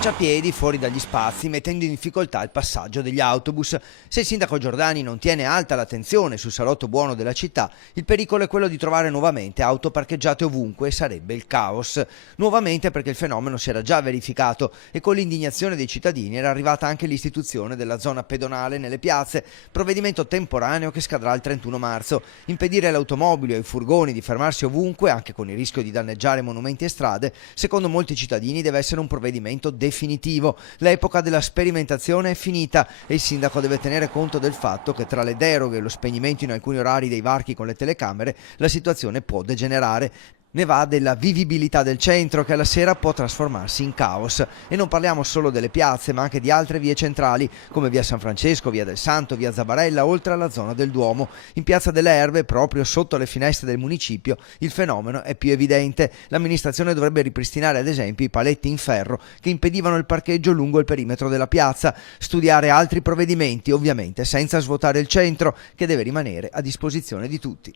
marciapiedi fuori dagli spazi, mettendo in difficoltà il passaggio degli autobus. Se il sindaco Giordani non tiene alta l'attenzione sul salotto buono della città, il pericolo è quello di trovare nuovamente auto parcheggiate ovunque e sarebbe il caos. Nuovamente perché il fenomeno si era già verificato e con l'indignazione dei cittadini era arrivata anche l'istituzione della zona pedonale nelle piazze, provvedimento temporaneo che scadrà il 31 marzo. Impedire alle automobili e ai furgoni di fermarsi ovunque, anche con il rischio di danneggiare monumenti e strade, secondo molti cittadini deve essere un provvedimento definitivo. L'epoca della sperimentazione è finita e il sindaco deve tenere conto del fatto che tra le deroghe e lo spegnimento in alcuni orari dei varchi con le telecamere la situazione può degenerare. Ne va della vivibilità del centro che alla sera può trasformarsi in caos. E non parliamo solo delle piazze ma anche di altre vie centrali come via San Francesco, via del Santo, via Zabarella, oltre alla zona del Duomo. In piazza delle Erbe, proprio sotto le finestre del municipio, il fenomeno è più evidente. L'amministrazione dovrebbe ripristinare ad esempio i paletti in ferro che impedivano il parcheggio lungo il perimetro della piazza, studiare altri provvedimenti ovviamente senza svuotare il centro che deve rimanere a disposizione di tutti.